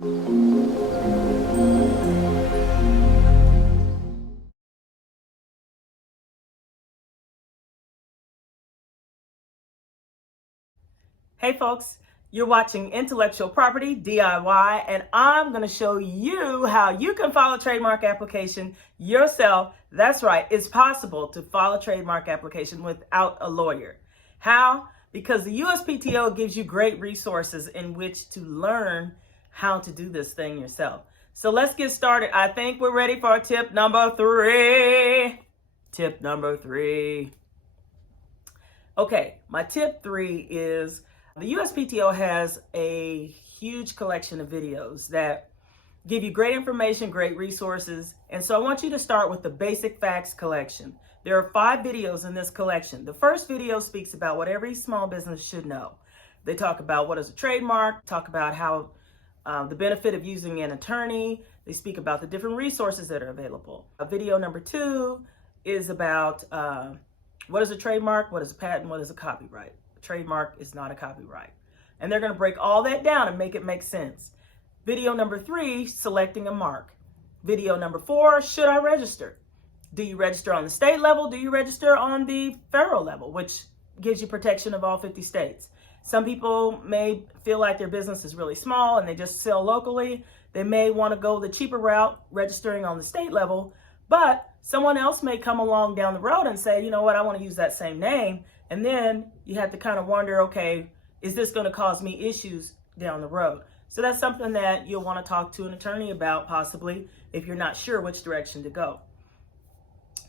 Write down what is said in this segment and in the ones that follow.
Hey folks, you're watching Intellectual Property DIY, and I'm going to show you how you can file a trademark application yourself. That's right, it's possible to file a trademark application without a lawyer. How? Because the USPTO gives you great resources in which to learn how to do this thing yourself. So let's get started. I think we're ready for tip number 3. Tip number 3. Okay, my tip 3 is the USPTO has a huge collection of videos that give you great information, great resources. And so I want you to start with the basic facts collection. There are 5 videos in this collection. The first video speaks about what every small business should know. They talk about what is a trademark, talk about how the benefit of using an attorney. They speak about the different resources that are available. Video number 2 is about what is a trademark, what is a patent, what is a copyright. A trademark is not a copyright. And they're going to break all that down and make it make sense. Video number 3, selecting a mark. Video number 4, should I register? Do you register on the state level? Do you register on the federal level, which gives you protection of all 50 states? Some people may feel like their business is really small and they just sell locally. They may want to go the cheaper route, registering on the state level, but someone else may come along down the road and say, you know what, I want to use that same name. And then you have to kind of wonder, okay, is this going to cause me issues down the road? So that's something that you'll want to talk to an attorney about, possibly, if you're not sure which direction to go.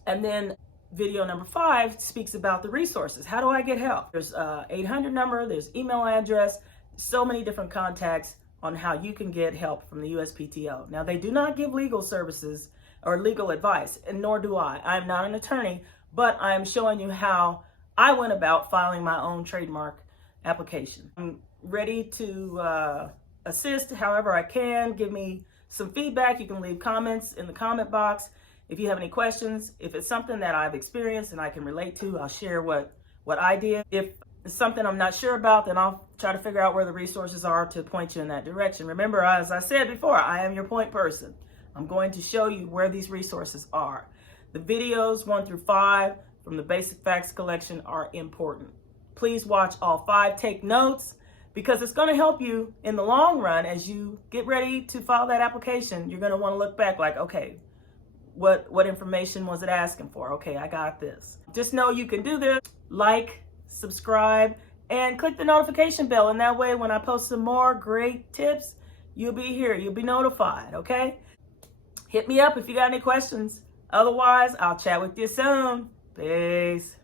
And then video number 5 speaks about the resources. How do I get help? There's an 800 number, there's email address, so many different contacts on how you can get help from the USPTO. Now, they do not give legal services or legal advice, and nor do I. I'm not an attorney, but I'm showing you how I went about filing my own trademark application. I'm ready to assist however I can. Give me some feedback. You can leave comments in the comment box. If you have any questions, if it's something that I've experienced and I can relate to, I'll share what I did. If it's something I'm not sure about, then I'll try to figure out where the resources are to point you in that direction. Remember, as I said before, I am your point person. I'm going to show you where these resources are. The videos 1 through 5 from the Basic Facts collection are important. Please watch all 5, take notes, because it's going to help you in the long run as you get ready to file that application. You're going to want to look back like, okay, what information was it asking for? Okay, I got this. Just know you can do this. Like, subscribe, and click the notification bell. And that way, when I post some more great tips, you'll be here. You'll be notified, okay? Hit me up if you got any questions. Otherwise, I'll chat with you soon. Peace.